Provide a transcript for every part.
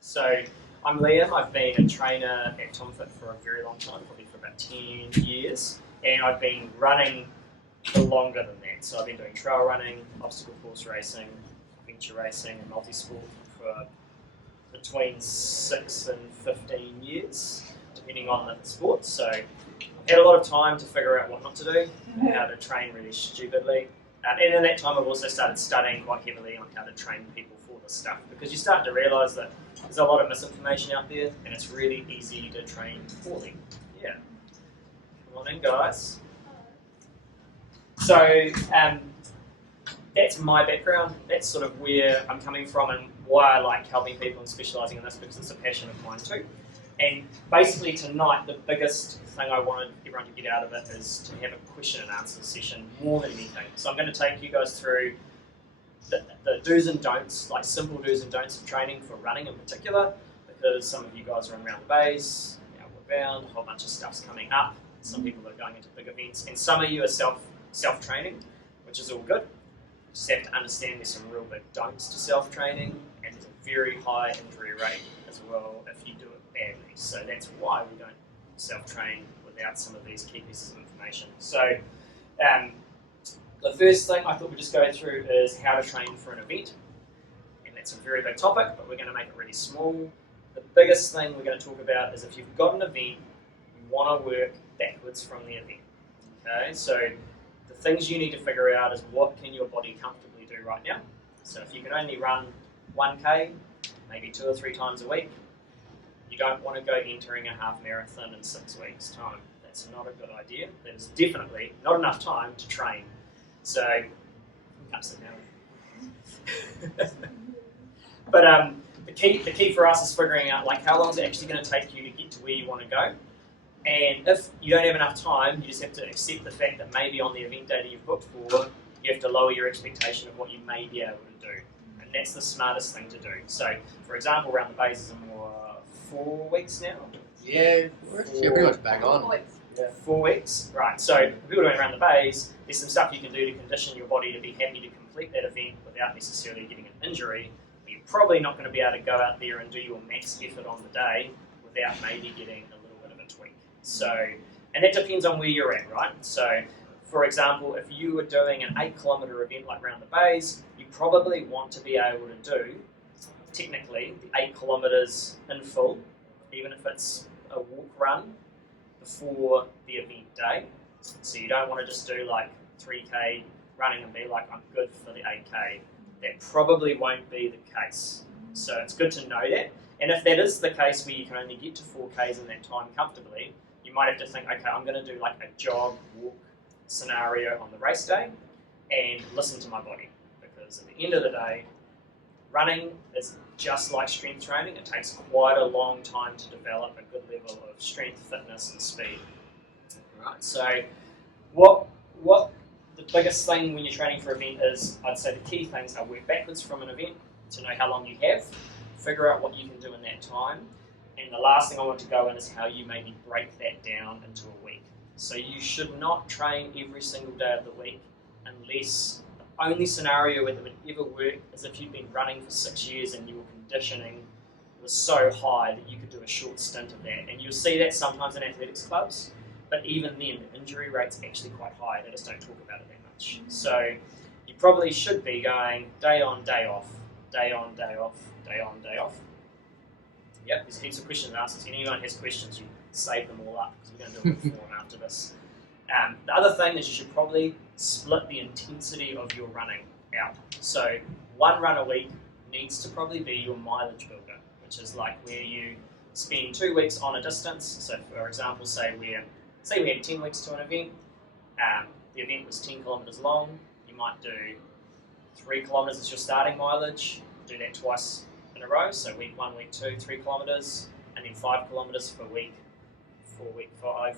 So I'm Liam. I've been a trainer at TOMFIT for a very long time, probably for about 10 years, and I've been running for longer than that. So I've been doing trail running, obstacle course racing, adventure racing, and multi-sport for between 6 and 15 years, depending on the sport. So I've had a lot of time to figure out what not to do, how to train really stupidly. And in that time, I've also started studying quite heavily on how to train people for this stuff, because you start to realise that there's a lot of misinformation out there, and it's really easy to train poorly. Yeah. Come on in, guys. So that's my background. That's sort of where I'm coming from and why I like helping people and specialising in this, because it's a passion of mine too. And basically tonight, the biggest thing I wanted everyone to get out of it is to have a question and answer session more than anything. So I'm going to take you guys through the do's and don'ts, like simple do's and don'ts of training for running in particular, because some of you guys are in round the bays, outward bound, a whole bunch of stuff's coming up. Some people are going into big events, and some of you are self-training, which is all good. You just have to understand there's some real big don'ts to self-training, and there's a very high injury rate as well if you do it badly. So that's why we don't self-train without some of these key pieces of information. So the first thing I thought we'd just go through is how to train for an event. And that's a very big topic, but we're going to make it really small. The biggest thing we're going to talk about is if you've got an event, you want to work backwards from the event. Okay, so the things you need to figure out is what can your body comfortably do right now. So if you can only run 1K, maybe 2 or 3 times a week, you don't want to go entering a half marathon in 6 weeks' time. That's not a good idea. That is definitely not enough time to train. So, upside down. But the key for us is figuring out like how long is it actually going to take you to get to where you want to go. And if you don't have enough time, you just have to accept the fact that maybe on the event day that you've booked for, you have to lower your expectation of what you may be able to do. And that's the smartest thing to do. So, for example, Round the Bays is in 4 weeks now. Yeah, you're pretty much bang on. 4 weeks. Yeah. 4 weeks, right. So for people doing Around the Bays, there's some stuff you can do to condition your body to be happy to complete that event without necessarily getting an injury. But you're probably not going to be able to go out there and do your max effort on the day without maybe getting a little bit of a tweak. So, and that depends on where you're at, right? So, for example, if you were doing an 8-kilometre event like Round the Bays, you probably want to be able to do, technically, the 8 kilometres in full, even if it's a walk run, before the event day. So you don't want to just do like 3K running and be like, I'm good for the 8K. That probably won't be the case. So it's good to know that. And if that is the case where you can only get to 4Ks in that time comfortably, you might have to think, okay, I'm going to do like a jog, walk scenario on the race day and listen to my body. Because at the end of the day, running is just like strength training. It takes quite a long time to develop a good level of strength, fitness, and speed. Right. So, what the biggest thing when you're training for an event is, I'd say the key things are work backwards from an event to know how long you have, figure out what you can do in that time, and the last thing I want to go in is how you maybe break that down into a week. So you should not train every single day of the week unless the only scenario where that would ever work is if you've been running for 6 years and your conditioning was so high that you could do a short stint of that. And you'll see that sometimes in athletics clubs, but even then the injury rate's actually quite high. They just don't talk about it that much. So you probably should be going day on, day off, day on, day off, day on, day off. Yep, there's heaps of questions and answers. If anyone has questions, you save them all up because we're going to do a form after this. The other thing is you should probably split the intensity of your running out. So 1 run a week needs to probably be your mileage builder, which is like where you spend 2 weeks on a distance. So for example, say we had 10 weeks to an event. The event was 10 kilometres long. You might do 3 kilometres as your starting mileage. Do that twice in a row. So week 1, week 2, 3 kilometres, and then 5 kilometres for week 5.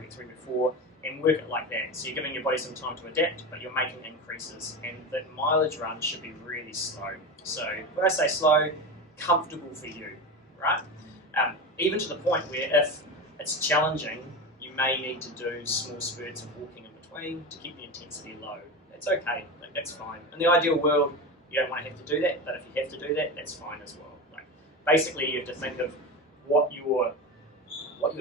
Week 3, week 4, and work it like that. So you're giving your body some time to adapt, but you're making increases, and the mileage run should be really slow. So when I say slow, comfortable for you, right? Even to the point where if it's challenging, you may need to do small spurts of walking in between to keep the intensity low. That's okay, like, that's fine. In the ideal world, you don't want to have to do that, but if you have to do that, that's fine as well. Like, basically you have to think of what you're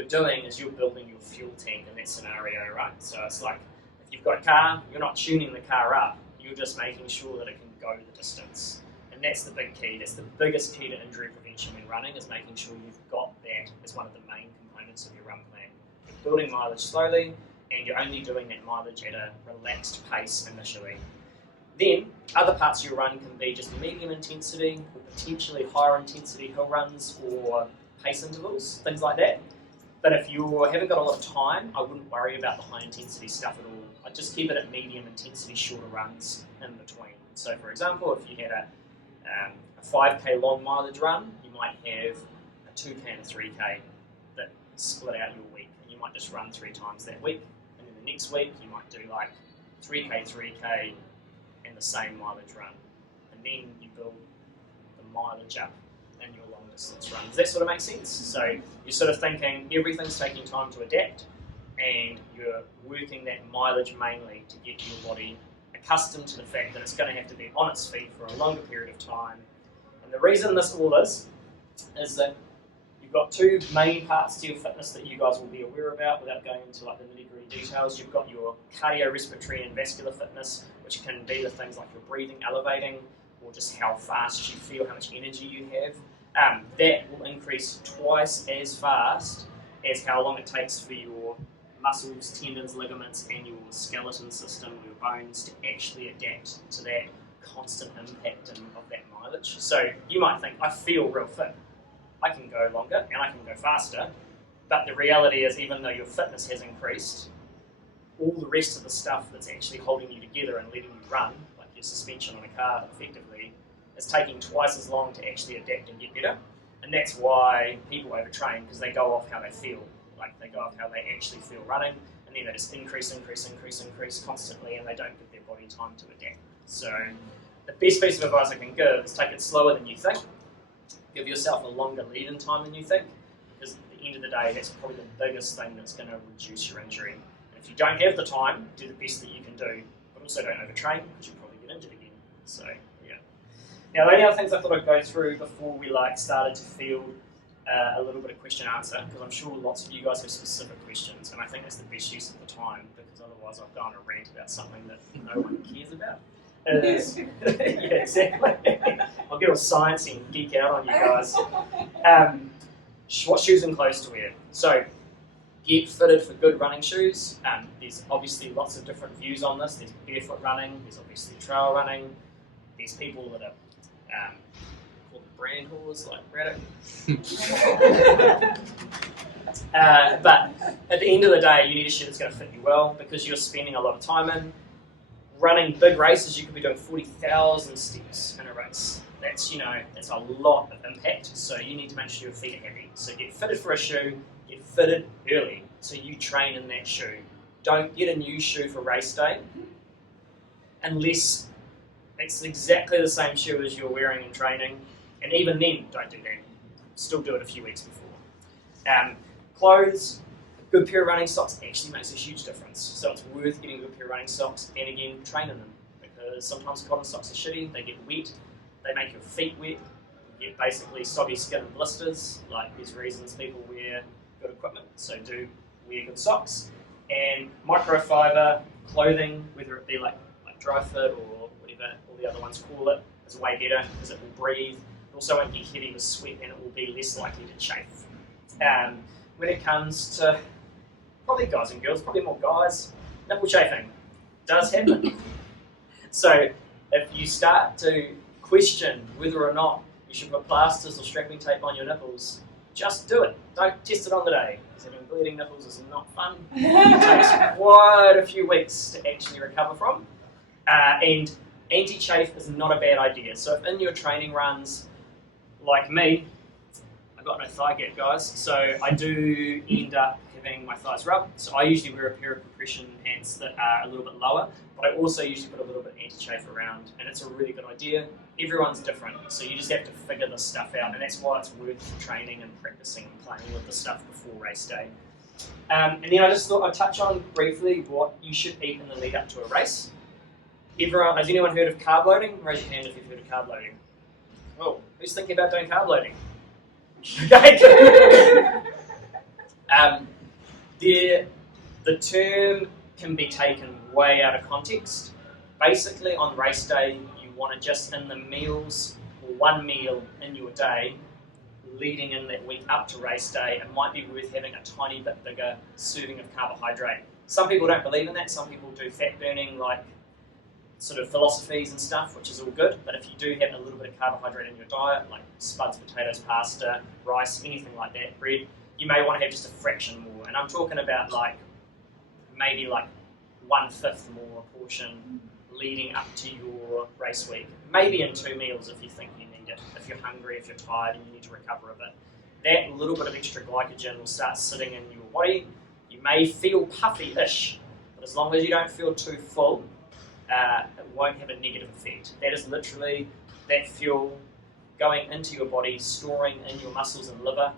doing is you're building your fuel tank in that scenario, right? So it's like if you've got a car, you're not tuning the car up, you're just making sure that it can go the distance. And that's the big key. That's the biggest key to injury prevention when running, is making sure you've got that as one of the main components of your run plan. You're building mileage slowly, and you're only doing that mileage at a relaxed pace initially. Then, other parts of your run can be just medium intensity or potentially higher intensity hill runs or pace intervals, things like that. But if you haven't got a lot of time, I wouldn't worry about the high intensity stuff at all. I'd just keep it at medium intensity, shorter runs in between. So for example, if you had a 5k long mileage run, you might have a 2k and a 3k that split out your week. And you might just run 3 times that week. And then the next week, you might do like 3k, and the same mileage run. And then you build the mileage up in your long distance run. Does that sort of make sense? So you're sort of thinking everything's taking time to adapt, and you're working that mileage mainly to get your body accustomed to the fact that it's going to have to be on its feet for a longer period of time. And the reason this all is that you've got 2 main parts to your fitness that you guys will be aware about without going into like the nitty-gritty details. You've got your cardiorespiratory and vascular fitness, which can be the things like your breathing elevating, or just how fast you feel, how much energy you have. That will increase twice as fast as how long it takes for your muscles, tendons, ligaments, and your skeleton system, your bones, to actually adapt to that constant impact of that mileage. So you might think, I feel real fit. I can go longer and I can go faster. But the reality is, even though your fitness has increased, all the rest of the stuff that's actually holding you together and letting you run, like your suspension on a car effectively, is taking twice as long to actually adapt and get better. And that's why people overtrain, because they go off how they feel. Like they go off how they actually feel running, and then they just increase constantly, and they don't give their body time to adapt. So the best piece of advice I can give is take it slower than you think. Give yourself a longer lead-in time than you think, because at the end of the day, that's probably the biggest thing that's going to reduce your injury. And if you don't have the time, do the best that you can do, but also don't overtrain, because you'll probably get injured again. So yeah. Now the only other things I thought I'd go through before we started to field a little bit of question answer, because I'm sure lots of you guys have specific questions, and I think that's the best use of the time, because otherwise I've gone a rant about something that no one cares about. Yeah, exactly. I'll get all sciencey and geek out on you guys. What shoes and clothes to wear? So get fitted for good running shoes. There's obviously lots of different views on this. There's barefoot running, there's obviously trail running, there's people that are called brand whores like Braddock. But at the end of the day, you need a shoe that's going to fit you well, because you're spending a lot of time in running big races. You could be doing 40,000 steps in a race. That's a lot of impact. So you need to make sure your feet are happy. So get fitted for a shoe. Get fitted early, so you train in that shoe. Don't get a new shoe for race day unless it's exactly the same shoe as you're wearing in training. And even then, don't do that. Still do it a few weeks before. Clothes, a good pair of running socks actually makes a huge difference. So it's worth getting a good pair of running socks, and again, train in them, because sometimes cotton socks are shitty. They get wet. They make your feet wet. You get basically soggy skin and blisters. Like, there's reasons people wear good equipment, so do wear good socks. And microfiber clothing, whether it be like dry fit or whatever all the other ones call it, is way better, because it will breathe. It also won't get heavy with sweat, and it will be less likely to chafe. When it comes to probably guys and girls, probably more guys, nipple chafing does happen. So if you start to question whether or not you should put plasters or strapping tape on your nipples, just do it. Don't test it on the day, because having bleeding nipples is not fun. It takes quite a few weeks to actually recover from. And anti-chafe is not a bad idea. So if in your training runs, like me, I've got no thigh gap, guys, so I do end up having my thighs rubbed. So I usually wear a pair of compression pants that are a little bit lower, but I also usually put a little bit of anti-chafe around, and it's a really good idea. Everyone's different, so you just have to figure this stuff out, and that's why it's worth training and practicing and playing with the stuff before race day. And then I just thought I'd touch on briefly what you should eat in the lead up to a race. Has anyone heard of carb loading? Raise your hand if you've heard of carb loading. Oh, who's thinking about doing carb loading? Okay. The term can be taken way out of context. Basically, on race day, you want to just in the meals, or one meal in your day, leading in that week up to race day, it might be worth having a tiny bit bigger serving of carbohydrate. Some people don't believe in that. Some people do fat burning, like sort of philosophies and stuff, which is all good. But if you do have a little bit of carbohydrate in your diet, like spuds, potatoes, pasta, rice, anything like that, bread, you may want to have just a fraction more. And I'm talking about like maybe like 1/5 more portion leading up to your race week. Maybe in 2 meals if you think you need it. If you're hungry, if you're tired and you need to recover a bit. That little bit of extra glycogen will start sitting in your body. You may feel puffy-ish, but as long as you don't feel too full, it won't have a negative effect. That is literally that fuel going into your body, storing in your muscles and liver,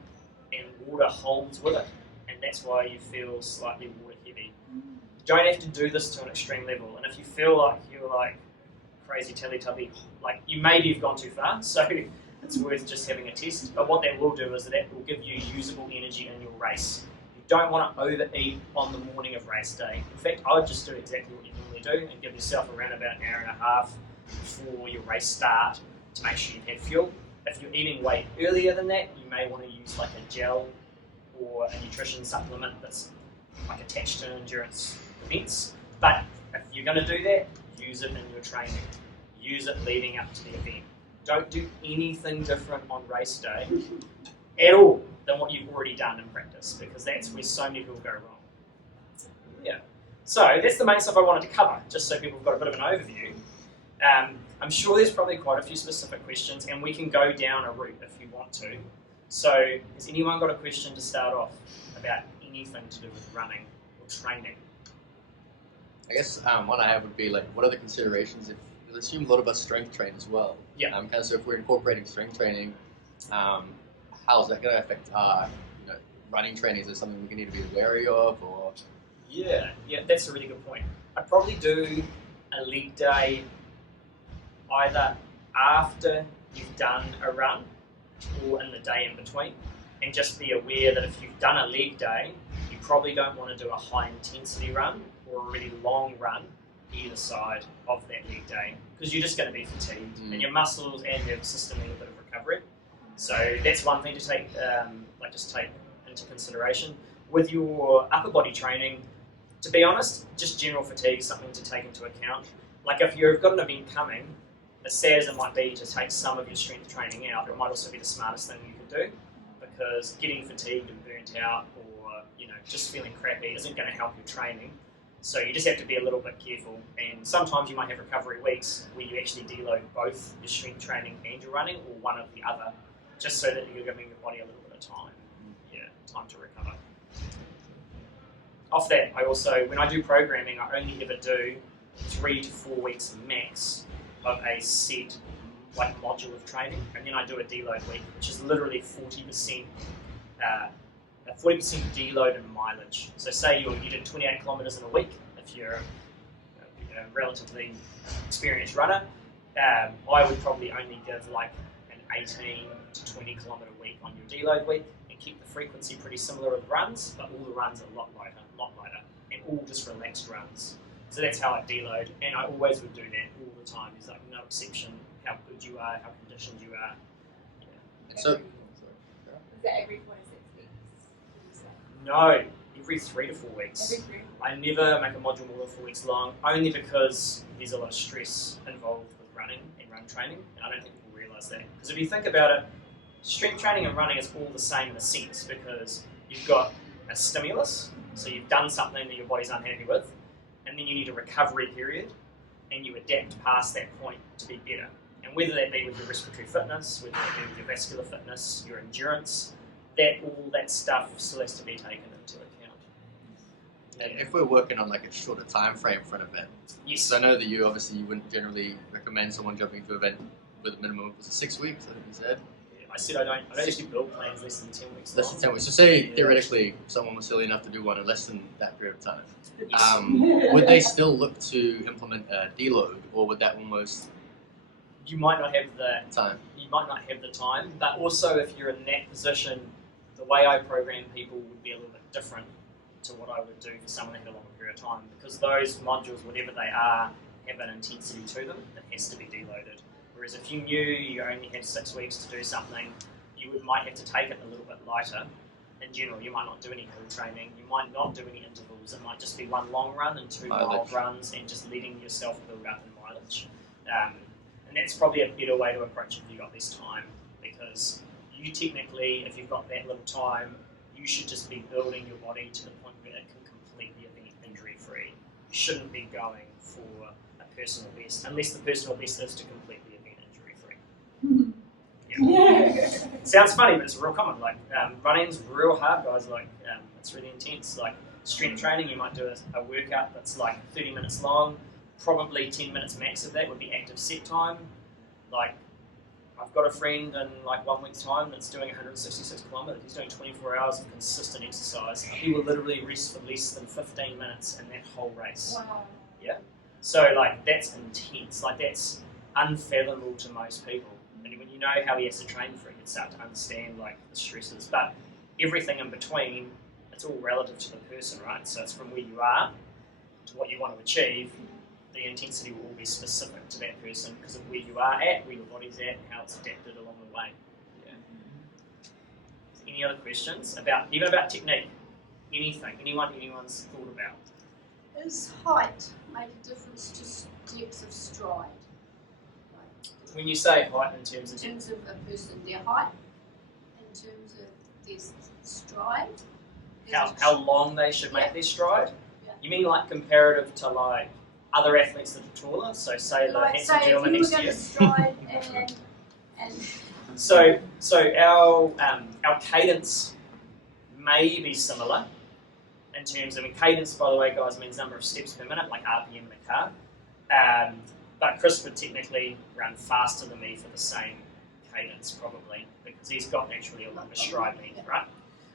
and water holds with it. And that's why you feel slightly water heavy. You don't have to do this to an extreme level. And if you feel like you're like crazy Teletubby, like you maybe have gone too far, so it's worth just having a test. But what that will do is that will give you usable energy in your race. You don't want to overeat on the morning of race day. In fact, I would just do exactly what you normally do and give yourself around about an hour and a half before your race start to make sure you've had fuel. If you're eating way earlier than that, you may want to use like a gel or a nutrition supplement that's like attached to endurance events. But if you're going to do that, use it in your training. Use it leading up to the event. Don't do anything different on race day at all than what you've already done in practice, because that's where so many people go wrong. Yeah. So that's the main stuff I wanted to cover, just so people have got a bit of an overview. I'm sure there's probably quite a few specific questions, and we can go down a route if you want to. So has anyone got a question to start off about anything to do with running or training? I guess one I have would be like, what are the considerations if we assume a lot of us strength train as well? Yeah. Kind of so if we're incorporating strength training, how's that going to affect our running training? Is there something we need to be wary of, or? Yeah, that's a really good point. I'd probably do a leg day either after you've done a run or in the day in between, and just be aware that if you've done a leg day, you probably don't want to do a high intensity run or a really long run either side of that leg day, because you're just going to be fatigued and your muscles and your system need a bit of recovery. So that's one thing to take, take into consideration. With your upper body training, to be honest, just general fatigue is something to take into account. Like if you've got an event coming, as sad as it might be to take some of your strength training out, it might also be the smartest thing you can do, because getting fatigued and burnt out or just feeling crappy isn't going to help your training. So you just have to be a little bit careful, and sometimes you might have recovery weeks where you actually deload both your strength training and your running, or one or the other, just so that you're giving your body a little bit of time. Time to recover. Off that, I also, when I do programming, I only ever do 3 to 4 weeks max of a set module of training, and then I do a deload week, which is literally 40% deload in mileage. So say you did 28 kilometers in a week, if you're a relatively experienced runner, I would probably only give like an 18 to 20 kilometer week on your deload week, and keep the frequency pretty similar with runs, but all the runs are a lot lighter, and all just relaxed runs. So that's how I deload, and I always would do that all the time. There's like no exception how good you are, how conditioned you are. And so, Is that every 4 to 6 weeks? No, every 3 to 4 weeks. Every 3 to 4 I never make a module more than 4 weeks long, only because there's a lot of stress involved with running and run training, and I don't think people realise that. Because if you think about it, strength training and running is all the same in a sense, because you've got a stimulus, so you've done something that your body's unhappy with, and then you need a recovery period, and you adapt past that point to be better. And whether that be with your respiratory fitness, whether that be with your vascular fitness, your endurance, all that stuff still has to be taken into account. and if we're working on like a shorter time frame for an event, Yes. so I know that you wouldn't generally recommend someone jumping into an event with a minimum of 6 weeks, I think you said. I said I don't usually build plans less than 10 weeks Less long. than 10 weeks. So say theoretically someone was silly enough to do one in less than that period of time. Yes. Would they still look to implement a deload, or would that almost you might not have the time. You might not have the time, but also if you're in that position, the way I program people would be a little bit different to what I would do for someone that had a longer period of time, because those modules, whatever they are, have an intensity to them that has to be deloaded. Whereas if you knew you only had 6 weeks to do something, you might have to take it a little bit lighter. In general, you might not do any hill training, you might not do any intervals, it might just be 1 long run and 2 mild runs and just letting yourself build up in mileage. And that's probably a better way to approach it if you've got less time, because you technically, if you've got that little time, you should just be building your body to the point where it can complete the event injury-free. You shouldn't be going for a personal best, unless the personal best is to complete the event injury-free. Yeah. Sounds funny, but it's real common. Like running's real hard, guys. Like it's really intense. Like strength training, you might do a workout that's like 30 minutes long. Probably 10 minutes max of that would be active set time. Like I've got a friend in like 1 week's time that's doing 166 kilometers. He's doing 24 hours of consistent exercise. He will literally rest for less than 15 minutes in that whole race. Wow. Yeah. So like that's intense. Like that's unfathomable to most people. And when you know how he has to train for it, you start to understand like the stresses. But everything in between, it's all relative to the person, right? So it's from where you are to what you want to achieve. The intensity will all be specific to that person because of where you are at, where your body's at, and how it's adapted along the way. Yeah. Any other questions even about technique? Anything? Anyone's thought about? Does height make a difference to depth of stride? When you say height in terms of a person, their height, in terms of their stride, how long they should make their stride? Yeah. You mean like comparative to like other athletes that are taller? So say the handsome gentleman next to you. Stride and So our cadence may be similar in terms of, cadence, by the way, guys, means number of steps per minute, like RPM in a car. But Chris would technically run faster than me for the same cadence, probably, because he's got naturally a longer stride length, right?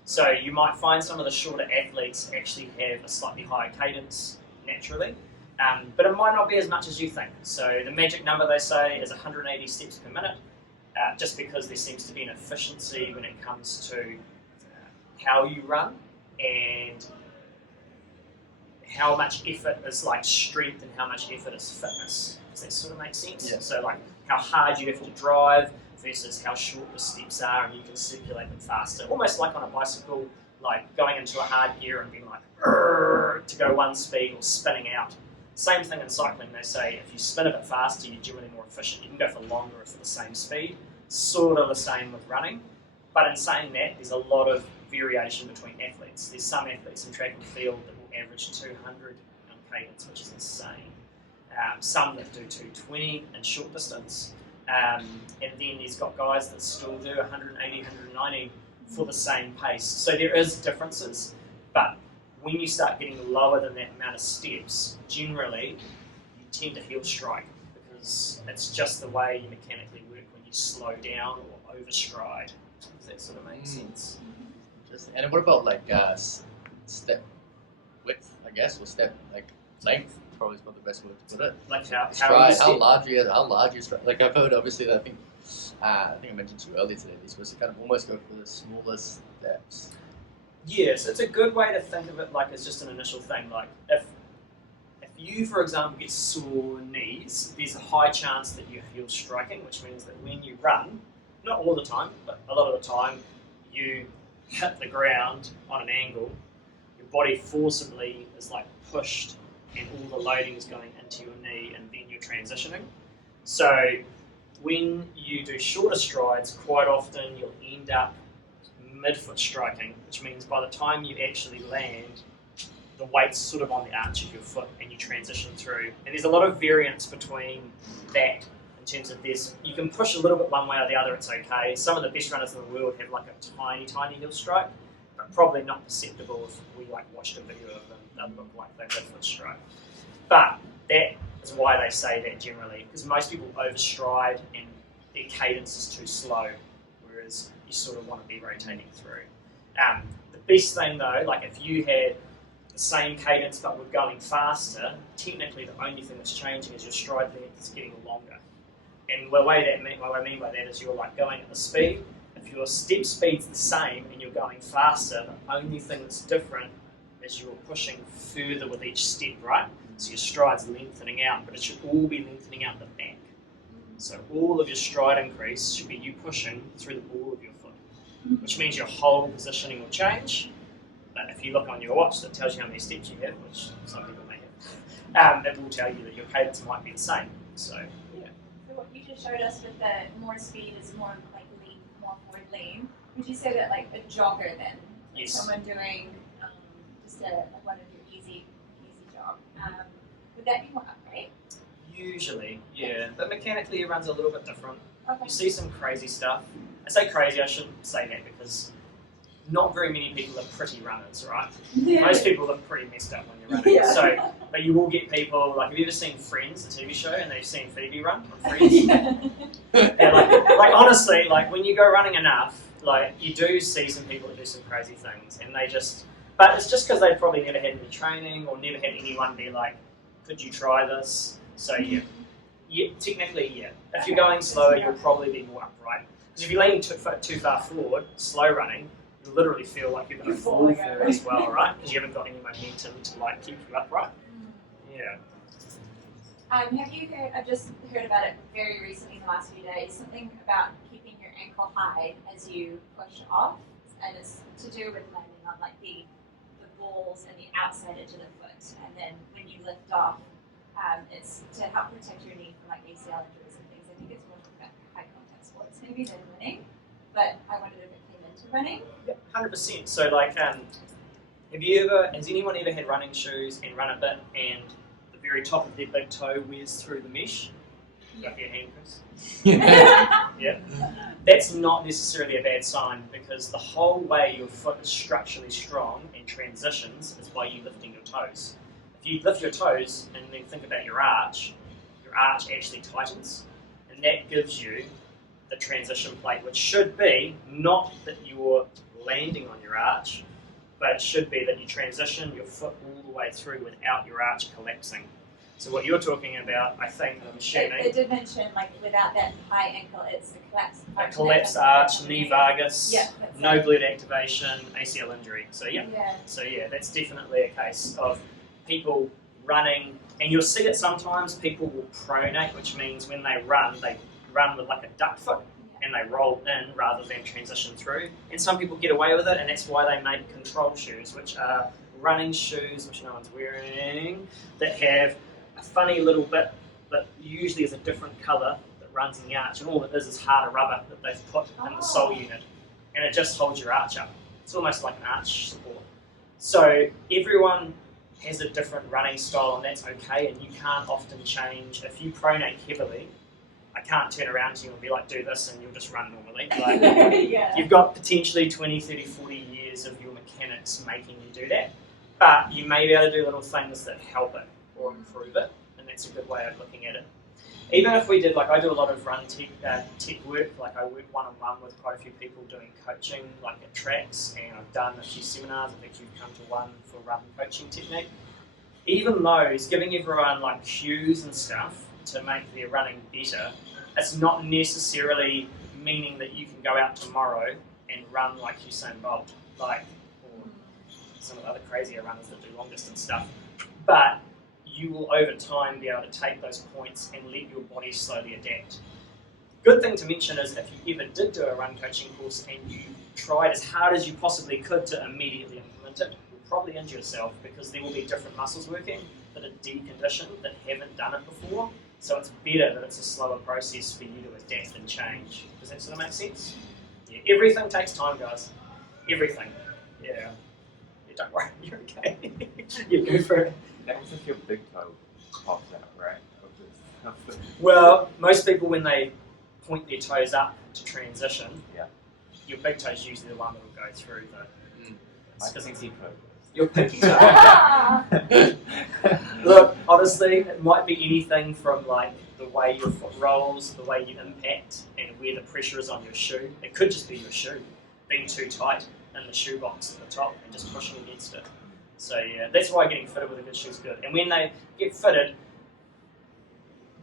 So you might find some of the shorter athletes actually have a slightly higher cadence naturally, but it might not be as much as you think. So the magic number, they say, is 180 steps per minute, just because there seems to be an efficiency when it comes to how you run and how much effort is like strength and how much effort is fitness. Does that sort of make sense? Yeah. So like how hard you have to drive versus how short the steps are, and you can circulate them faster. Almost like on a bicycle, like going into a hard gear and being like to go 1 speed or spinning out. Same thing in cycling. They say if you spin a bit faster, you're generally more efficient. You can go for longer or for the same speed. Sort of the same with running. But in saying that, there's a lot of variation between athletes. There's some athletes in track and field that will average 200 on cadence, which is insane. Some that do 220 in short distance. And then there's got guys that still do 180, 190 for the same pace. So there is differences, but when you start getting lower than that amount of steps, generally you tend to heel strike because it's just the way you mechanically work when you slow down or overstride. Does that sort of make sense? Interesting. And what about like step width, I guess, or step like length? Probably is not the best word to put it. Like stride, how large you stride. Like I've heard, obviously, I think I mentioned to you earlier today, you're supposed to kind of almost go for the smallest steps. Yes, it's a good way to think of it like it's just an initial thing. Like if you, for example, get sore knees, there's a high chance that you're heel striking, which means that when you run, not all the time, but a lot of the time, you hit the ground on an angle, your body forcibly is like pushed and all the loading is going into your knee and then you're transitioning. So when you do shorter strides, quite often you'll end up mid-foot striking, which means by the time you actually land, the weight's sort of on the arch of your foot and you transition through. And there's a lot of variance between that in terms of you can push a little bit one way or the other, it's okay. Some of the best runners in the world have like a tiny, tiny heel strike, but probably not perceptible if we like watched a video of them. They'll look like they mid-foot strike. But that is why they say that generally, because most people overstride and their cadence is too slow, whereas you sort of want to be rotating through. The best thing though, like if you had the same cadence but were going faster, technically the only thing that's changing is your stride length is getting longer. And what I mean by that is you're like going at the speed. If your step speed's the same and you're going faster, the only thing that's different is you're pushing further with each step, right? So your stride's lengthening out, but it should all be lengthening out the back. So all of your stride increase should be you pushing through the ball of your foot, which means your whole positioning will change. But if you look on your watch that tells you how many steps you have, which some people may have, it will tell you that your cadence might be the same. So yeah. So what you just showed us with the more speed is more like lean, more forward lean. Would you say that like a jogger then, Yes. someone doing just one of your easy jog, would that be more upright? Usually, yeah. But mechanically it runs a little bit different. Okay. You see some crazy stuff. I say crazy, I shouldn't say that because not very many people are pretty runners, right? Most people look pretty messed up when you're running. Yeah. So, but you will get people, like, have you ever seen Friends, the TV show, and they've seen Phoebe run on Friends? Yeah, like honestly, like when you go running enough, like you do see some people that do some crazy things, and they just, but it's just because they've probably never had any training or never had anyone be like, could you try this? So yeah, technically, yeah. If you're going slower, you'll probably be more upright. Because if you're leaning too far forward, slow running, you literally feel like you're going to fall forward as well, right? Because you haven't got any momentum to like keep you upright. Yeah. Have you heard, I've just heard about it very recently in the last few days, something about keeping your ankle high as you push off, and it's to do with landing on like the balls and the outside edge of the foot, and then when you lift off, it's to help protect your knee from like ACL injuries and things. I think it's more about high contact sports maybe than running, but I wondered if it came into running. Yep, 100%. So like, has anyone ever had running shoes and run a bit and the very top of their big toe wears through the mesh? Got your hand, Chris? Yeah. That's not necessarily a bad sign because the whole way your foot is structurally strong and transitions is by you lifting your toes. If you lift your toes and then think about your arch actually tightens, and that gives you the transition plate, which should be not that you're landing on your arch, but it should be that you transition your foot all the way through without your arch collapsing. So what you're talking about, I think, I'm assuming... It did mention, like, without that high ankle, it's the collapsed arch. A collapsed arch, knee valgus, yeah, no glute activation, ACL injury. So yeah. Yeah. That's definitely a case of people running, and you'll see it sometimes, people will pronate, which means when they run with like a duck foot, and they roll in rather than transition through. And some people get away with it, and that's why they make control shoes, which are running shoes, which no one's wearing, that have a funny little bit that usually is a different colour that runs in the arch, and all it is harder rubber that they've put in the sole unit, and it just holds your arch up. It's almost like an arch support. So everyone has a different running style, and that's okay, and you can't often change. If you pronate heavily, I can't turn around to you and be like, do this, and you'll just run normally. Like, Yeah. You've got potentially 20, 30, 40 years of your mechanics making you do that, but you may be able to do little things that help it or improve it, and that's a good way of looking at it. Even if we did, like I do a lot of run tech work, like I work one-on-one with quite a few people doing coaching, like at tracks, and I've done a few seminars. I think you've come to one for run coaching technique. Even those, giving everyone like cues and stuff to make their running better, it's not necessarily meaning that you can go out tomorrow and run like Usain Bolt, like, or some of the other crazier runners that do long distance stuff. But you will over time be able to take those points and let your body slowly adapt. Good thing to mention is if you ever did do a run coaching course and you tried as hard as you possibly could to immediately implement it, you'll probably injure yourself because there will be different muscles working that are deconditioned, that haven't done it before. So it's better that it's a slower process for you to adapt and change. Does that sort of make sense? Yeah, everything takes time, guys. Everything. Yeah. Don't worry, you're okay. You go for it. That's if your big toe pops out, right? Well, most people when they point their toes up to transition, your big toe is usually the one that will go through the... My pinky toe. Your pinky toe. Look, honestly, it might be anything from like the way your foot rolls, the way you impact, and where the pressure is on your shoe. It could just be your shoe being too tight in the shoe box at the top and just pushing against it. So yeah, that's why getting fitted with a good shoe is good. And when they get fitted,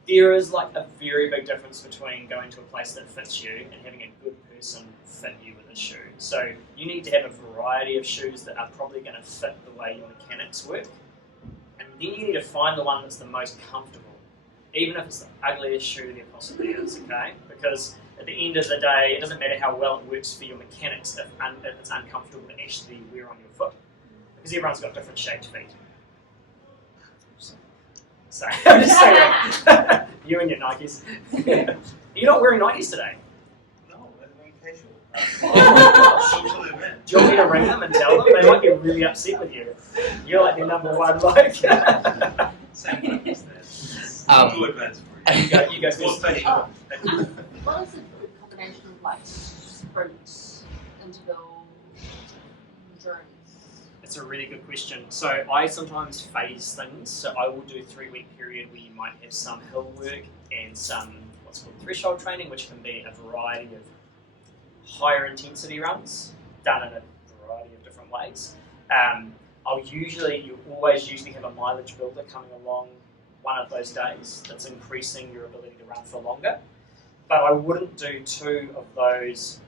There is like a very big difference between going to a place that fits you and having a good person fit you with a shoe. So you need to have a variety of shoes that are probably going to fit the way your mechanics work. And then you need to find the one that's the most comfortable, even if it's the ugliest shoe there possibly is, okay? Because at the end of the day, it doesn't matter how well it works for your mechanics if it's uncomfortable to actually wear on your foot. Because everyone's got different shaped feet. So, I'm just saying, you and your Nikes. You're not wearing Nikes today. No, I'm wearing casual. Social event. Do you want me to ring them and tell them? They might get really upset with you. You're like their number one like. Same purpose then. Two events for you. You go More first. special. What is a good combination of like sprints, interval, endurance? It's a really good question. So I sometimes phase things. So I will do a 3-week period where you might have some hill work and some what's called threshold training, which can be a variety of higher intensity runs done in a variety of different ways. You always usually have a mileage builder coming along one of those days that's increasing your ability to run for longer. But I wouldn't do 2 of those.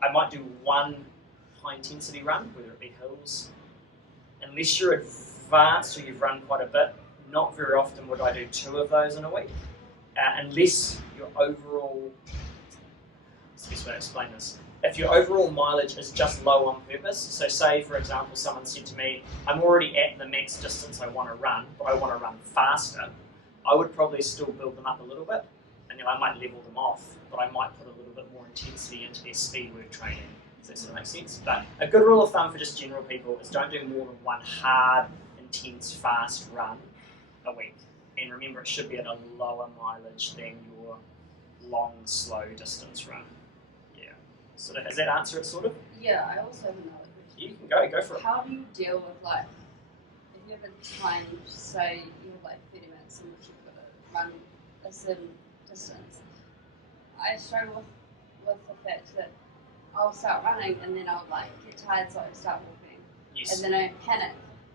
I might do 1 high intensity run, whether it be hills. Unless you're advanced or you've run quite a bit, not very often would I do 2 of those in a week. Unless your overall, what's the best way to explain this? If your overall mileage is just low on purpose, so say for example someone said to me, I'm already at the max distance I want to run, but I want to run faster, I would probably still build them up a little bit, and then I might level them off, but I might put a little bit more intensity into their speed work training. Does that sort of make sense? But a good rule of thumb for just general people is don't do more than 1 hard, intense, fast run a week. And remember, it should be at a lower mileage than your long, slow distance run. Yeah. So does that answer it, sort of? Yeah, I also have another question. You can go for it. How do you deal with like, if you have a time, say you have like 30 minutes in which you've got to run a certain distance? I struggle with the fact that I'll start running and then I'll like get tired, so I start walking, Yes. and then I panic,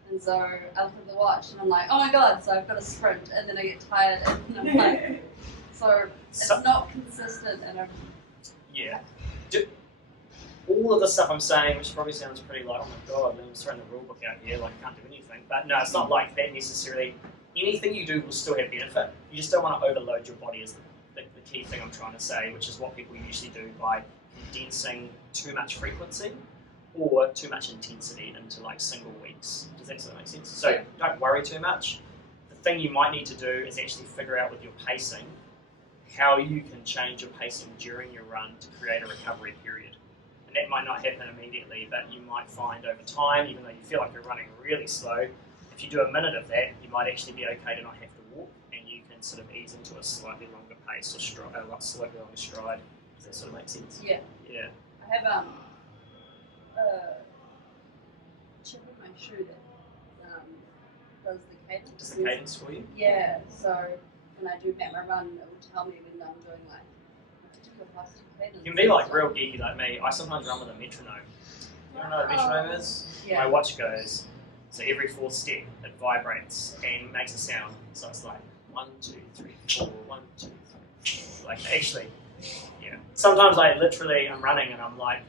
and so I look at the watch and I'm like, oh my god, so I've got to sprint, and then I get tired, and I'm like, so it's not consistent, and I'm Yeah. All of the stuff I'm saying, which probably sounds pretty like, oh my god, I'm just throwing the rule book out here, like I can't do anything. But no, it's not like that necessarily. Anything you do will still have benefit. You just don't want to overload your body is the key thing I'm trying to say, which is what people usually do by condensing too much frequency or too much intensity into like single weeks. Does that sort of make sense? So don't worry too much. The thing you might need to do is actually figure out with your pacing how you can change your pacing during your run to create a recovery period. And that might not happen immediately, but you might find over time, even though you feel like you're running really slow, if you do a minute of that, you might actually be okay to not have to walk, and you can sort of ease into a slightly longer pace or slightly longer stride. Does that sort of make sense? yeah. Yeah. I have a chip in my shoe that does the cadence. Does the cadence for you? Yeah, so when I do my run, it will tell me when I'm doing like a particular faster cadence. You can be like real geeky like me. I sometimes run with a metronome. You don't know what a metronome is? Yeah. My watch goes, so every 4th step it vibrates and makes a sound. So it's like 1, 2, 3, 4, 1, 2, 3, 4. Like actually, yeah. Sometimes I'm running and I'm like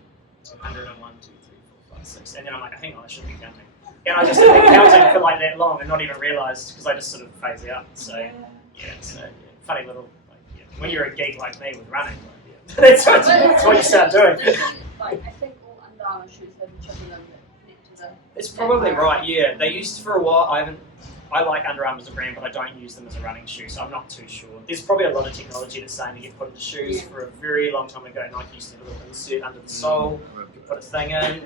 201, 2, 3, 4, 5, 6, and then I'm like, hang on, I shouldn't be counting. And I just have been counting for like that long and not even realised because I just sort of phase out. So yeah, so yeah, funny little like yeah. When you're a geek like me with running, like, yeah. that's what you start doing. Like I think all Under Armour shoes have a chip in them that connect to the. It's probably right, yeah. They used for a while. I like Under Armour as a brand, but I don't use them as a running shoe, so I'm not too sure. There's probably a lot of technology that's starting to get put into shoes. For a very long time ago, Nike used to have a little insert under the sole, you put a thing in.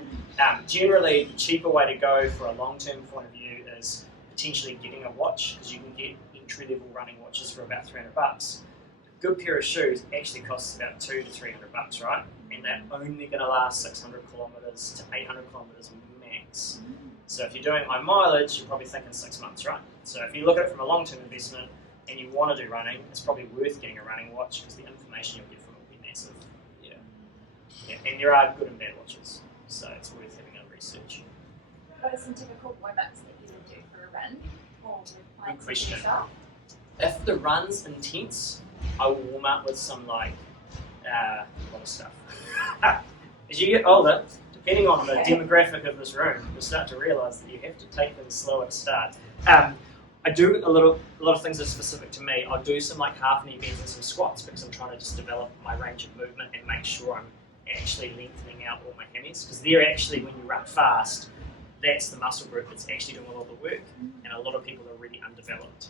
Generally, the cheaper way to go for a long-term point of view is potentially getting a watch, because you can get entry-level running watches for about $300. A good pair of shoes actually costs about $200 to $300, right? And they're only going to last 600 kilometers to 800 kilometers max. So if you're doing high mileage, you're probably thinking 6 months, right? So if you look at it from a long-term investment and you want to do running, it's probably worth getting a running watch because the information you'll get from it will be massive. Yeah. And there are good and bad watches, so it's worth having a research. What are some typical warm-ups that you would do for a run? Or like Good question. stuff? if the run's intense, I will warm up with some like a lot of stuff. As you get older, depending on the demographic of this room, you'll start to realise that you have to take things slower to start. I do a lot of things that are specific to me. I'll do some like half knee bends and some squats because I'm trying to just develop my range of movement and make sure I'm actually lengthening out all my hammies, because they're actually, when you run fast, that's the muscle group that's actually doing a lot of the work, and a lot of people are really underdeveloped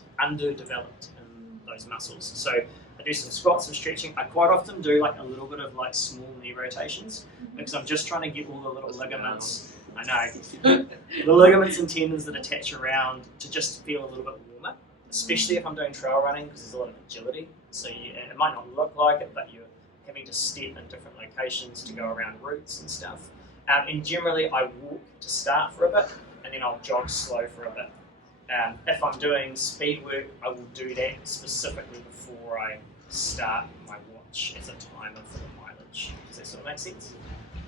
in those muscles. So I do some squats and stretching. I quite often do like a little bit of like small knee rotations because I'm just trying to get all the little ligaments. I know. The ligaments and tendons that attach around to just feel a little bit warmer, especially if I'm doing trail running, because there's a lot of agility. So and it might not look like it, but you're having to step in different locations to go around routes and stuff. And generally I walk to start for a bit, and then I'll jog slow for a bit. If I'm doing speed work, I will do that specifically before I start my watch as a timer for the mileage. Does that sort of make sense?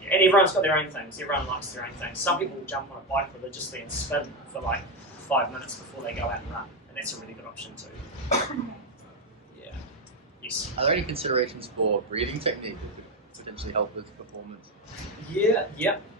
And everyone's got their own things. Everyone likes their own things. Some people will jump on a bike religiously and spin for like 5 minutes before they go out and run, and that's a really good option too. Yeah. Yes. Are there any considerations for breathing technique that could potentially help with performance? Yeah.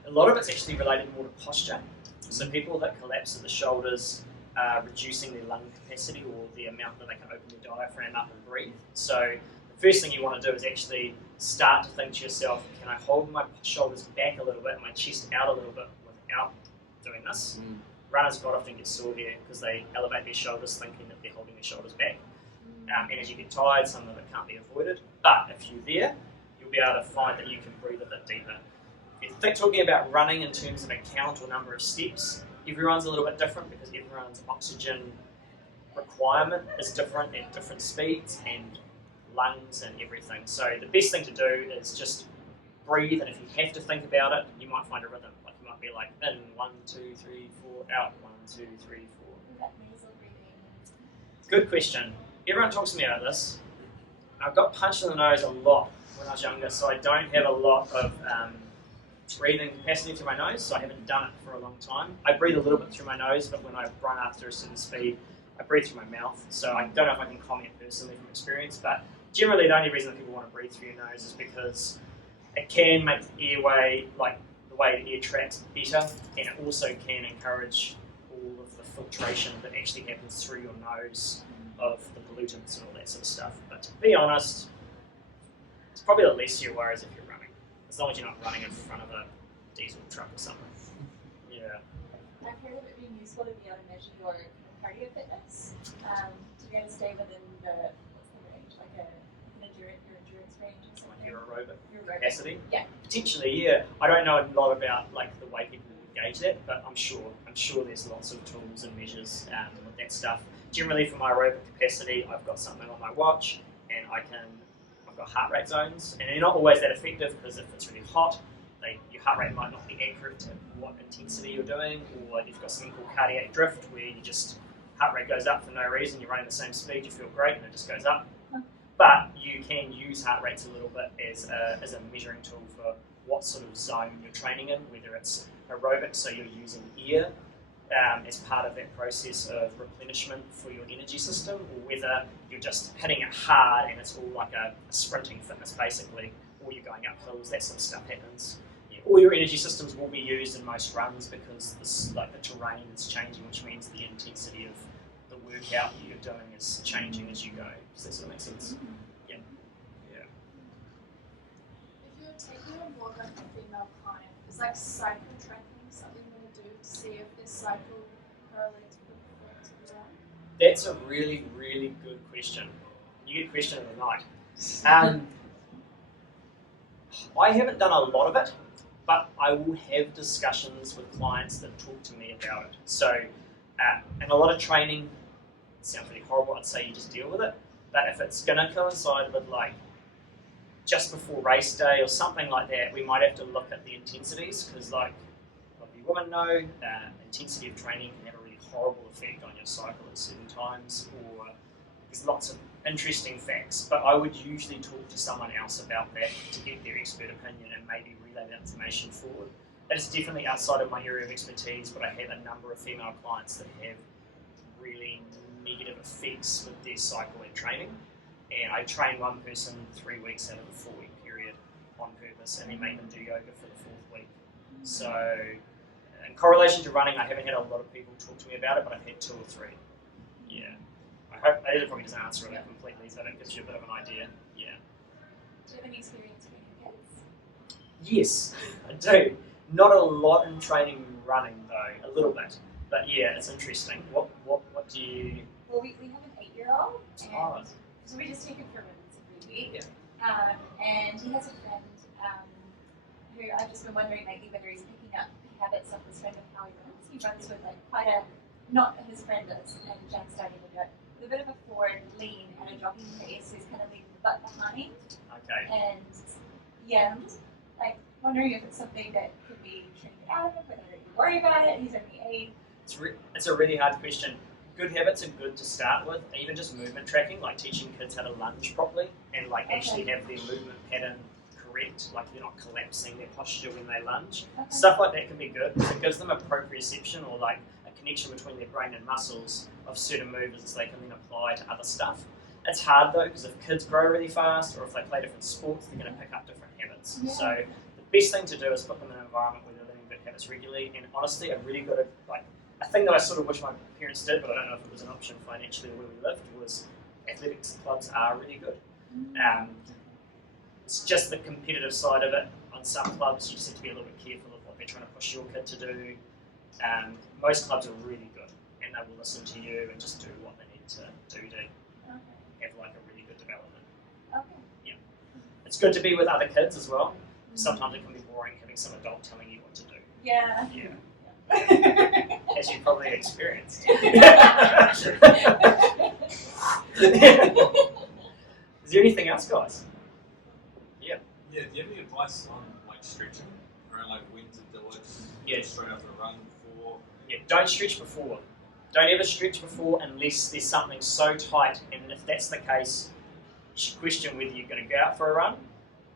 A lot of it's actually related more to posture. So people that collapse at the shoulders are reducing their lung capacity, or the amount that they can open their diaphragm up and breathe. So the first thing you want to do is actually start to think to yourself, can I hold my shoulders back a little bit and my chest out a little bit without doing this? Runners quite often get sore here because they elevate their shoulders thinking that they're holding their shoulders back. And as you get tired, some of it can't be avoided. But if you're there, you'll be able to find that you can breathe a bit deeper. If you think talking about running in terms of a count or number of steps, everyone's a little bit different because everyone's oxygen requirement is different at different speeds, and lungs and everything. So the best thing to do is just breathe, and if you have to think about it, you might find a rhythm. Like you might be like in 1, 2, 3, 4, out 1, 2, 3, 4. Good question. Everyone talks to me about this. I've got punched in the nose a lot when I was younger, so I don't have a lot of breathing capacity through my nose, so I haven't done it for a long time. I breathe a little bit through my nose, but when I run after a certain speed, I breathe through my mouth. So I don't know if I can comment personally from experience, but generally the only reason that people want to breathe through your nose is because it can make the airway, like the way the air tracks, better, and it also can encourage all of the filtration that actually happens through your nose of the pollutants and all that sort of stuff. But to be honest, it's probably the least of your worries if you're running, as long as you're not running in front of a diesel truck or something. Yeah. I've heard of it being useful to be able to measure your cardio fitness, to be able to stay within the, what's the range, like your endurance range or something. Your aerobic capacity? Yeah. Potentially, yeah. I don't know a lot about like the way people gauge that, but I'm sure there's lots of tools and measures with that stuff. Generally, for my aerobic capacity, I've got something on my watch, and I've got heart rate zones, and they're not always that effective because if it's really hot, your heart rate might not be accurate to what intensity you're doing, or you've got something called cardiac drift, where you just heart rate goes up for no reason. You're running the same speed, you feel great, and it just goes up. But you can use heart rates a little bit as a measuring tool for what sort of zone you're training in, whether it's aerobic, so you're using air as part of that process of replenishment for your energy system, or whether you're just hitting it hard and it's all like a sprinting fitness basically, or you're going up hills, that sort of stuff happens. All your energy systems will be used in most runs because the terrain is changing, which means the intensity of the workout that you're doing is changing as you go. Does that sort of make sense? Yeah. If you're taking on board like a female client, is like cycle tracking something you want to do to see if this cycle correlates with the performance of the run? That's a really, really good question. You get a question of the night. I haven't done a lot of it, but I will have discussions with clients that talk to me about it. So, and a lot of training, it sounds really horrible, I'd say you just deal with it, but if it's going to coincide with like just before race day or something like that, we might have to look at the intensities, because like you women know, intensity of training can have a really horrible effect on your cycle at certain times, or there's lots of interesting facts, but I would usually talk to someone else about that to get their expert opinion and maybe relay that information forward. That is definitely outside of my area of expertise, but I have a number of female clients that have really negative effects with their cycle and training. And I train one person 3 weeks out of a 4 week period on purpose, and then make them do yoga for the 4th week. So, in correlation to running, I haven't had a lot of people talk to me about it, but I've had 2 or 3. Yeah. I hope that probably doesn't answer it completely, so that gives you a bit of an idea. Yeah. Do you have any experience training kids? Yes, I do. Not a lot in training running though, a little bit. But yeah, it's interesting. What do you? Well, we have an 8-year-old, Oh. and so we just take him for runs every week. Yeah. And he has a friend who I've just been wondering lately whether he's picking up habits of his friend of how he runs. He runs with like quite a, not his friend does, and Jan's starting to do it, with a bit of a forward lean and a jogging pace. He's kind of leaving the butt behind. Okay. And yeah, I'm just like wondering if it's something that could be trained out of him, whether you worry about it. He's only 8. It's a really hard question. Good habits are good to start with, even just movement tracking, like teaching kids how to lunge properly and like actually have their movement pattern correct, like they're not collapsing their posture when they lunge. Okay. Stuff like that can be good because it gives them a proprioception or like a connection between their brain and muscles of certain movements they can then apply to other stuff. It's hard though because if kids grow really fast or if they play different sports, they're going to pick up different habits. Yeah. So the best thing to do is put them in an environment where they're learning good habits regularly. And honestly, a really good like a thing that I sort of wish my parents did, but I don't know if it was an option financially where we lived, was athletics clubs are really good. It's just the competitive side of it. On some clubs, you just have to be a little bit careful of what they're trying to push your kid to do. Most clubs are really good, and they will listen to you and just do what they need to do to have like a really good development. Okay. Yeah, it's good to be with other kids as well. Sometimes it can be boring having some adult telling you what to do. Yeah. Yeah. As you probably experienced. Is there anything else, guys? Yeah. Yeah, do you have any advice on like stretching around like when to do it? Yes. Straight after a run before. Yeah, don't stretch before. Don't ever stretch before unless there's something so tight, and if that's the case, you should question whether you're going to go out for a run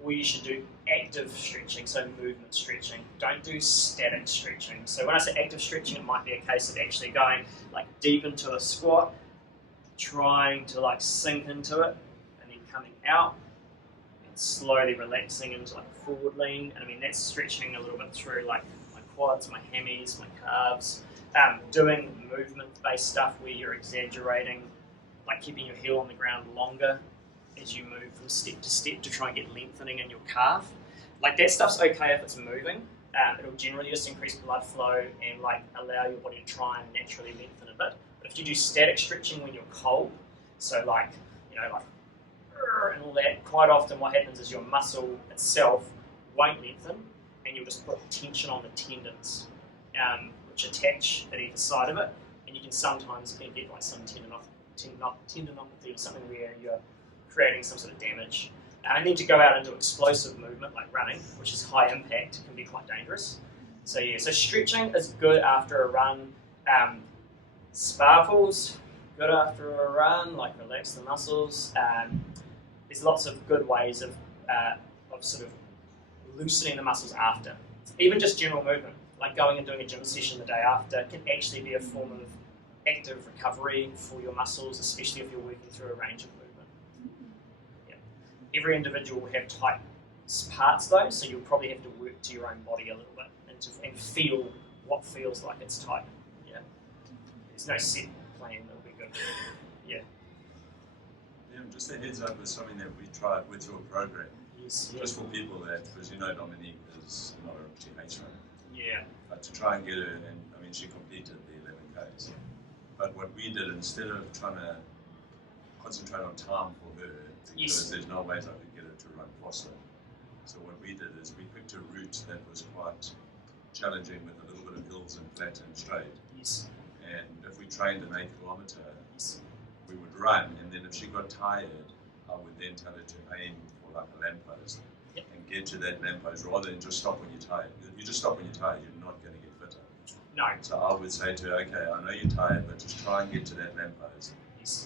or you should do active stretching, so movement stretching. Don't do static stretching. So when I say active stretching, it might be a case of actually going like deep into a squat, trying to like sink into it, and then coming out and slowly relaxing into like a forward lean. And I mean that's stretching a little bit through like my quads, my hammies, my calves. Doing movement-based stuff where you're exaggerating, like keeping your heel on the ground longer as you move from step to step to try and get lengthening in your calf. Like that stuff's okay if it's moving. It'll generally just increase blood flow and like allow your body to try and naturally lengthen a bit. But if you do static stretching when you're cold, so like, you know, like and all that, quite often what happens is your muscle itself won't lengthen and you'll just put tension on the tendons, which attach at either side of it, and you can sometimes get like some tendinopathy or something where you're creating some sort of damage. And then to go out and do explosive movement like running, which is high impact, can be quite dangerous. So yeah, so stretching is good after a run. Sparkles, good after a run, like relax the muscles. There's lots of good ways of sort of loosening the muscles after. Even just general movement, like going and doing a gym session the day after, can actually be a form of active recovery for your muscles, especially if you're working through a range of movement. Yeah. Every individual will have tight parts though, so you'll probably have to work to your own body a little bit and feel what feels like it's tight. Yeah. There's no set plan that'll be good. Yeah. Yeah, just a heads up is something that we tried with your program. Yes. Just for people that, because you know Dominique is not a TH runner. Yeah. But to try and get her, and I mean she completed the 11Ks. But what we did, instead of trying to concentrate on time for her, because there's no ways I could get her to run faster. So what we did is we picked a route that was quite challenging with a little bit of hills and flat and straight. Yes. And if we trained an 8 kilometer, we would run, and then if she got tired, I would then tell her to aim for like a lamppost and get to that lamppost rather than just stop when you're tired. If you just stop when you're tired, you're not going to get fitter. No. So I would say to her, okay, I know you're tired, but just try and get to that lamppost.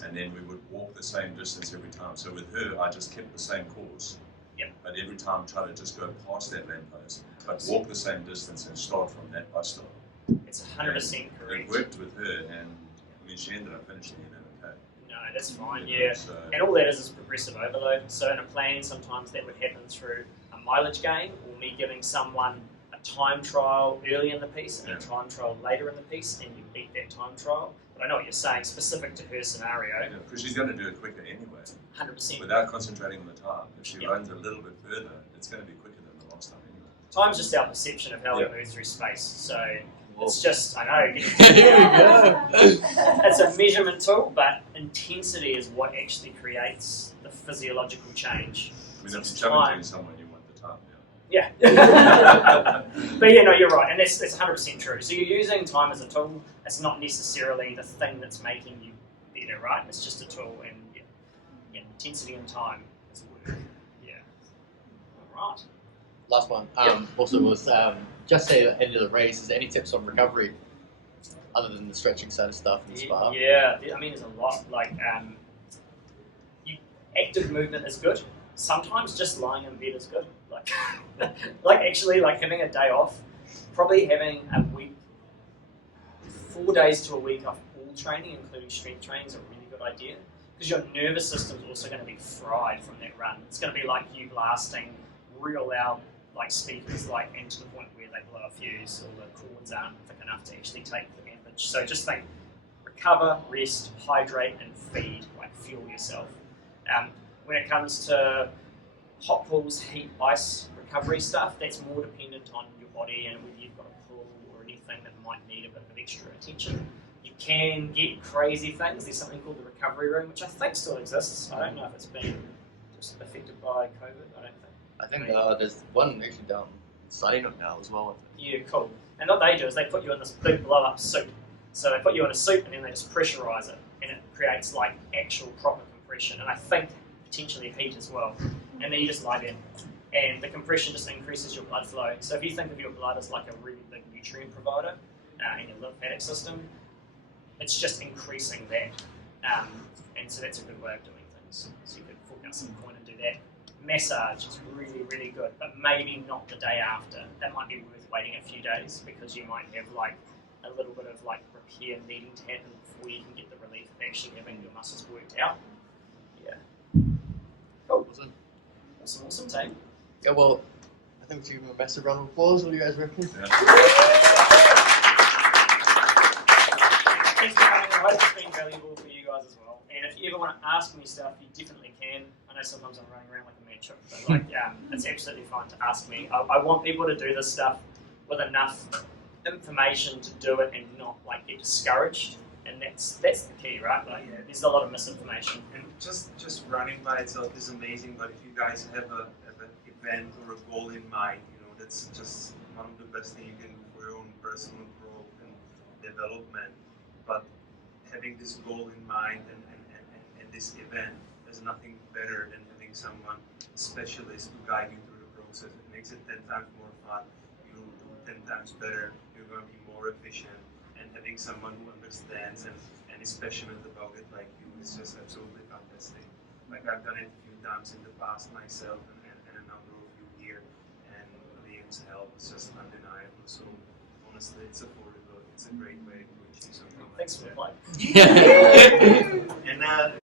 And then we would walk the same distance every time. So with her, I just kept the same course. But every time try to just go past that lamppost, but walk the same distance and start from that bus stop. It's 100% correct. It worked with her, and I mean, she ended up finishing that's fine, yeah. So, And all that is progressive overload. So in a plan, sometimes that would happen through a mileage gain, or me giving someone a time trial early in the piece and a time trial later in the piece, and you beat that time trial. But I know what you're saying, specific to her scenario. because she's going to do it quicker anyway. 100%. Without concentrating on the time. If she runs a little bit further, it's going to be quicker than the last time anyway. Time's just our perception of how we move through space. So it's just, I know, it's a measurement tool, but intensity is what actually creates the physiological change. I mean, if you're challenging someone, you want the time. Yeah. But yeah, no, you're right, and that's 100% true. So you're using time as a tool. It's not necessarily the thing that's making you better, right? It's just a tool, and intensity and time is work. Yeah. All right. Last one. Also was just say at the end of the race, is there any tips on recovery other than the stretching side of stuff and spa? Yeah, I mean, there's a lot. Like, active movement is good. Sometimes just lying in bed is good. Like actually, like having a day off. Probably having a week, 4 days to a week off all training, including strength training, is a really good idea. Because your nervous system is also going to be fried from that run. It's going to be like you blasting real loud like speakers, and to the point where they blow a fuse or the cords aren't thick enough to actually take the damage. So just think, recover, rest, hydrate, and feed, fuel yourself. When it comes to hot pools, heat, ice, recovery stuff, that's more dependent on your body and whether you've got a pool or anything that might need a bit of extra attention. You can get crazy things. There's something called the recovery room, which I think still exists. I don't know if it's been just affected by COVID. I don't think. I think there's one actually down Salino now as well. Yeah, cool. And what they do is they put you in this big blow-up suit. So they put you in a suit and then they just pressurize it, and it creates actual proper compression. And I think potentially heat as well. And then you just lie there, and the compression just increases your blood flow. So if you think of your blood as like a really big nutrient provider in your lymphatic system, it's just increasing that. And so that's a good way of doing things. So you could fork out some coin and do that. Massage is really, really good, but maybe not the day after. That might be worth waiting a few days, because you might have a little bit of repair needing to happen before you can get the relief of actually having your muscles worked out. Yeah. Cool. Awesome team. Yeah, well, I think we should give them a massive round of applause. What do you guys reckon? Yeah. Thanks for coming. I hope it's been valuable for you guys as well. And if you ever want to ask me stuff, you definitely can. I know sometimes I'm running around like a mad chick, but it's absolutely fine to ask me. I want people to do this stuff with enough information to do it and not get discouraged. And that's the key, right? There's a lot of misinformation. And just running by itself is amazing, but if you guys have an event or a goal in mind, that's just one of the best things you can do for your own personal growth and development. But having this goal in mind and this event, there's nothing better than having someone, a specialist, to guide you through the process. It makes it 10 times more fun. You'll do 10 times better. You're going to be more efficient. And having someone who understands and is passionate about it like you is just absolutely fantastic. I've done it a few times in the past myself, and a number of you here, and Liam's help is just undeniable. So honestly, it's affordable. It's a great way to achieve something. Thanks for the plug. And